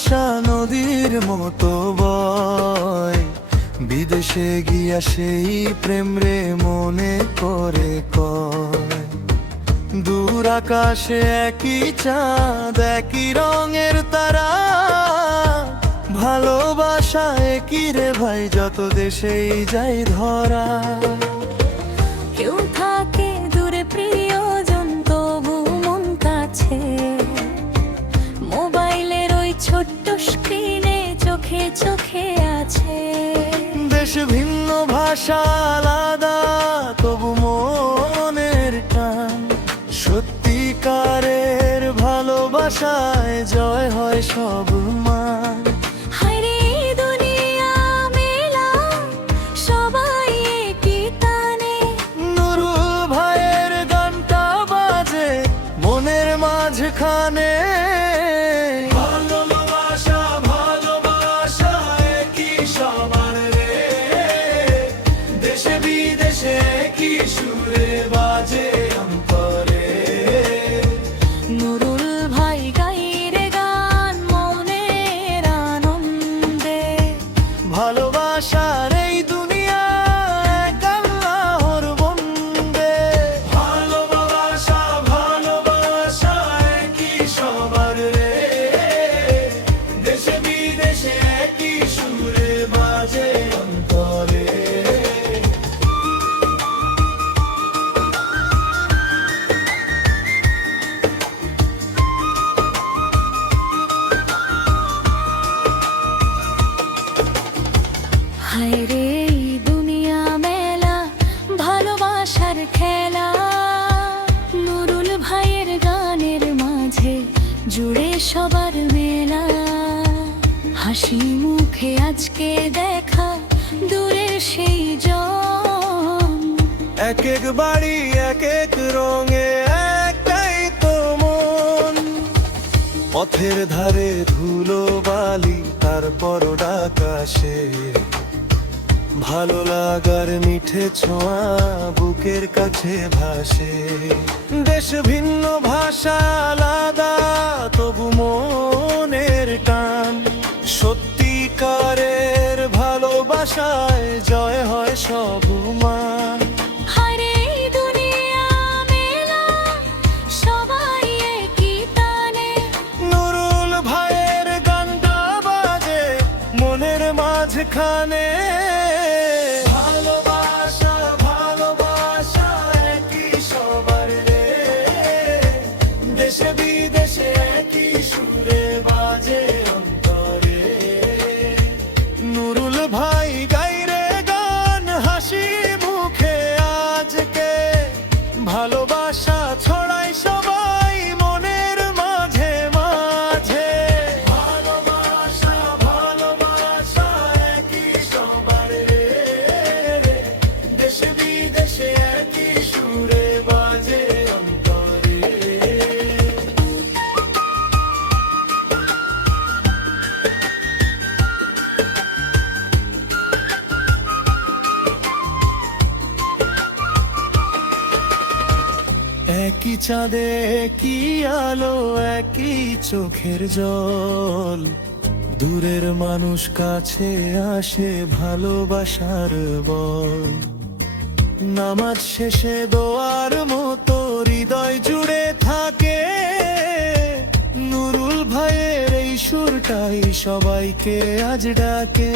ভালোবাসা নদীর মতো বয়, বিদেশে গিয়া সেই প্রেম রে মনে করে কয়। দূর আকাশে একই চাঁদ, একই রঙের তারা, ভালোবাসা একই রে ভাই, যত দেশেই যাই ধরা। কেউ থাকে দূরে প্রিয়জন, তবু মন কাছে। মোবাইলের ওই ছোট্ট স্ক্রিনে চোখে চোখে আছে। দেশ ভিন্ন, ভাষা আলাদা, তবু মনের টান। সত্যিকারের ভালোবাসায় জয় হয় সব মান। হায়রে দুনিয়া মেলা, সবাই একই টানে। নুরুল ভাইয়ের গানটা বাজে মনের মাঝখানে। ভালোবাসা ভালোবাসা একই সবার রে, দেশে বিদেশে একই সুরে বাজে অন্তরে। নুরুল ভাই গাইরে গান মনের আনন্দে। ভালোবাসার এই দুনিয়া এক আল্লাহর বন্দে। ভালোবাসা ভালোবাসা একই সবার রে, দেশে বিদেশে একই সুরে বাজে অন্তরে। হায়রে দুনিয়া মেলা, ভালোবাসার খেলা। নুরুল ভাইয়ের গানের মাঝে জুড়ে সবার মেলা। হাসি মুখে আজকে দেখা দূরের সেই জন। এক এক বাড়ি এক এক রঙে একটাই তো মন। পথের ধারে ধুলো বালি, তারপর আকাশে ভালো লাগার মিঠে ছোঁয়া বুকের কাছে ভাসে। দেশ ভিন্ন, ভাষা আলাদা, তবু মনের টান। সত্যিকারের ভালোবাসায় জয় হয় সব মান। হায়রে দুনিয়া মেলা, সবাই একই টানে। নুরুল ভাইয়ের গানটা বাজে মনের মাঝখানে। ভালোবাসা ভালোবাসা একই সবার রে, দেশে বিদেশে একই সুরে বাজে অন্তরে। নুরুল ভাই গাইরে গান হাসি মুখে আজকে। ভালোবাসা ছড়াই সবাই মনের মাঝে মাঝে। ভালোবাসা ভালোবাসা একই সবার রে, দেশে বিদেশে একই সুরে বাজে অন্তরে। একই চাঁদে একই আলো, একই চোখের জল। দূরের মানুষ কাছে আসে ভালোবাসার বল। নামাজ শেষে দোয়ার মতো হৃদয় জুড়ে থাকে। নুরুল ভাইয়ের এই সুরটাই সবাইকে আজ ডাকে।